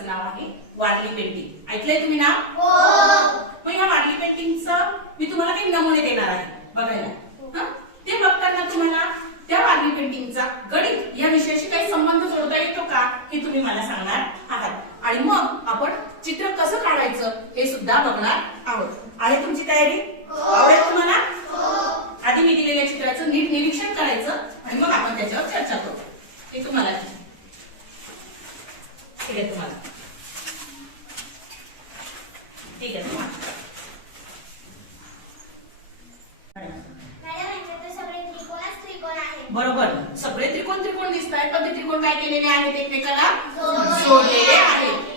प्रकाराचं नाव आहे वारली पेंटिंग. ऐकलंय तुम्ही नाव मग ह्या वारली पेंटिंगचं मी तुम्हाला काही नमुने देणार आहे बघायला. हं? ते बघताना तुम्हाला त्या वारली पेंटिंगचा गणित या विषयाशी काही संबंध जोडता येतो का हे तुम्ही मला सांगणार आहात. आणि मग आपण चित्र कसं काढायचं हे सुद्धा बघणार आहोत. आहे तुमची तयारी? आवडेल तुम्हाला? आधी मी दिलेल्या चित्राचं नीट निरीक्षण करायचं आणि मग आपण त्याच्यावर चर्चा करू. हे तुम्हाला तुम्हाला. ठीक आहे बरोबर. सगळे त्रिकोण त्रिकोण दिसत आहेत पण ते त्रिकोण काय केलेले आहेत एकमेकाला? जोडलेले आहेत.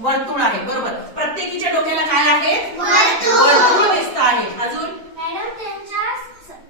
वर्तुळ. आहे बरोबर. प्रत्येकीच्या डोक्याला काय आहे? वर्तुळ. दिसत आहे. अजून? मॅडम त्यांच्या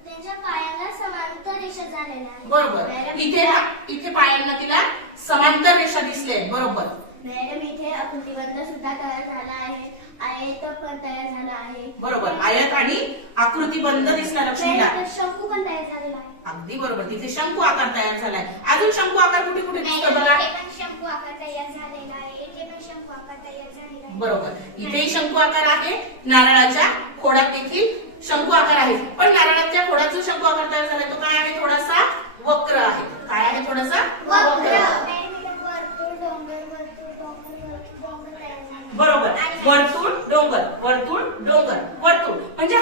त्यांच्या पायाला समांतर रेषा झालेल्या बरोबर. इथे इथे पायांना तिला समांतर रेषा दिसले बरोबर. मॅडम इथे आकृतिबंध सुद्धा तयार झाला आहे. आयत पण तयार झाला आहे. बरोबर. आयत आणि आकृतीबंध दिसला लक्ष्मीला. शंकू पण तयार झालेला आहे. अगदी बरोबर. तिथे शंकू आकार तयार झालाय अजून शंकू आकार कुठे कुठे दिसतो बघा. शंकू आकार तयार झालेला आहे. इथे पण शंकू आकार तयार झालेला आहे. बरोबर. इथेही शंकू आकार आहे. नारळाच्या खोडात देखील शंकू आकार आहे. पण नारळाच्या खोडाचा शंकू आकार तयार झालाय तो काय आहे? थोडासा वक्र आहे काय आहे थोडासा वक्र. मॅडम, इथे वर्तुळ, डोंगर, वर्तुळ, डोंगर, वर्तुळ, डोंगर तयार झाले. बरोबर आणि- वर्तुळ डोंगर वर्तुळ डोंगर वर्तुळ म्हणजे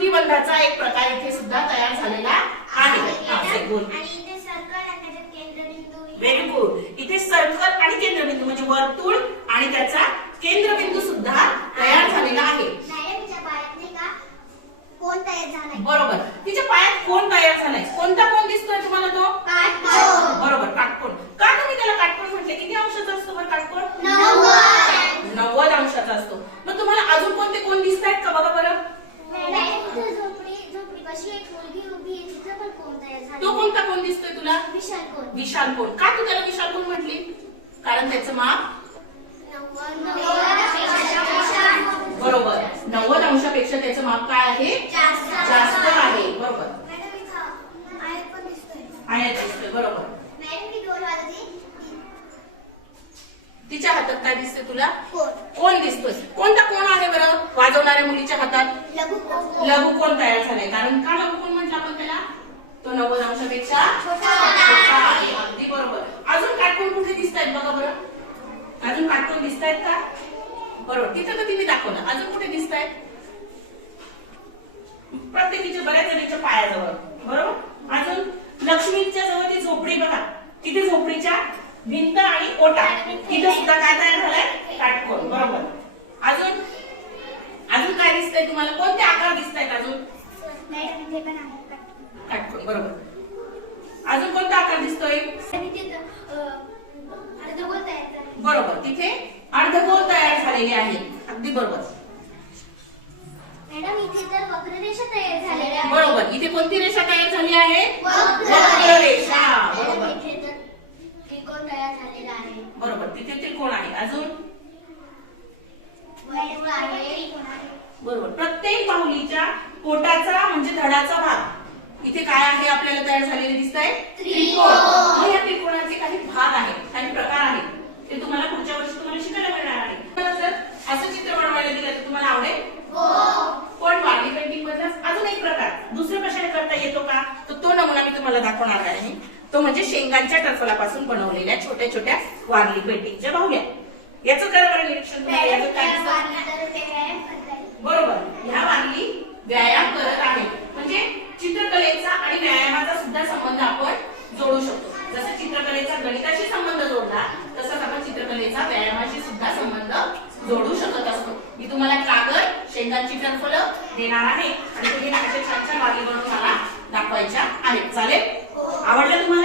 आकृतीबंधाचा एक प्रकार इथे सुद्धा तयार झालेला आहे. व्हेरी गुड इथे सर्कल आणि केंद्रबिंदू म्हणजे वर्तुळ आणि त्याचा केंद्रबिंदू सुद्धा तयार झालेला आहे. बरोबर. तिच्या पायात कोण तयार झालाय? कोणता कोण दिसतोय तुम्हाला तो. बरोबर काटकोण का तुम्ही त्याला काटकोण म्हटले? किती अंशाचा असतो बरं काटकोण नव्वद. नव्वद अंशाचा असतो. मग तुम्हाला अजून कोणते कोण दिसत आहेत का बघा बरं मॅडम इथे झोपडी झोपडी कशी एक मुलगी उभी आहे तिथं पण कोण तयार तो झालाय कोणता कोण दिसतोय तुला विशाल कोण का तू त्याला विशाल कोण म्हटली? कारण त्याचं माप बरोबर. नव्वद अंशापेक्षा त्याचं माप काय आहे? जास्त आहे. बरोबर. आयत दिसतोय तिच्या हातात काय दिसतंय तुला? कोण? दिसतोय? कोणता कोण आहे बरं? वाजवणाऱ्या मुलीच्या हातात? लघु कोण लघु कोण तयार झालाय. कारण का लघु कोण म्हटलं आपण त्याला? तो नव्वद अंशापेक्षा छोटा छोटा आहे अगदी बरोबर अजून काटकोन कुठे दिसत आहेत बघा बरं अजून काटकोन दिसत आहेत का बरोबर तिथं तर तिने दाखवलं अजून कुठे दिसत आहेत प्रत्येकीच्या बऱ्याच जणीच्या पायाजवळ बरोबर? अजून लक्ष्मीच्या जवळ ती झोपडी बघा. तिथे झोपडीच्या भिंत आणि ओटा. तिथे सुद्धा काय तयार झालाय? काटकोन बरोबर. अजून अजून काय दिसतंय तुम्हाला? कोणते आकार दिसत आहेत अजून. काटकोन बरोबर. अजून कोणता आकार दिसतोय? बरोबर. तिथे अर्धगोल तयार झालेले आहे. अगदी बरोबर मॅडम इथे तर वक्ररेषा तयार झालेल्या आहेत. बरोबर इथे कोणती रेषा तयार झाली आहे वक्र. वक्ररेषा मॅडम बरोबर इथे तर त्रिकोण आहे. बरोबर तिथे त्रिकोण आहे? अजून? वर्तुळ आहे. बरोबर. प्रत्येक बाहुलीच्या पोटाचा म्हणजे धडाचा भाग. इथे काय आहे आपल्याला तयार झालेले दिसत आहे त्रिकोण. मग या त्रिकोणाचे काही भाग आहेत काही प्रकार आहेत. ते तुम्हाला पुढच्या वर्षी तुम्हाला शिकायला मिळणार आहे तुम्हाला जर असं चित्र बनवायला दिलं तर तुम्हाला आवडेल पण वारली पेंटिंग मधलाच अजून एक प्रकार दुसऱ्या कशाने करता येतो का तर तो नमुना मी तुम्हाला दाखवणार आहे तो म्हणजे शेंगांच्या टरफलापासून बनवलेल्या छोट्या छोट्या वारली पेंटिंगच्या बाहुल्या याचं करा बरं निरीक्षण बरोबर. ह्या वारली व्यायाम करत आहे. म्हणजे चित्रकलेचा आणि व्यायामाचा सुद्धा संबंध आपण जोडू शकतो. जसं चित्रकलेचा गणिताशी संबंध जोडला तसंच आपण चित्रकलेचा व्यायामाशी सुद्धा संबंध जोडू शकत असतो. मी तुम्हाला कागद शेंगांची टरफलं देणार आहे. आणि तुम्ही अशा छान छान वारली बनवून मला दाखवायच्या आहेत. चालेल? आवडलं तुम्हाला?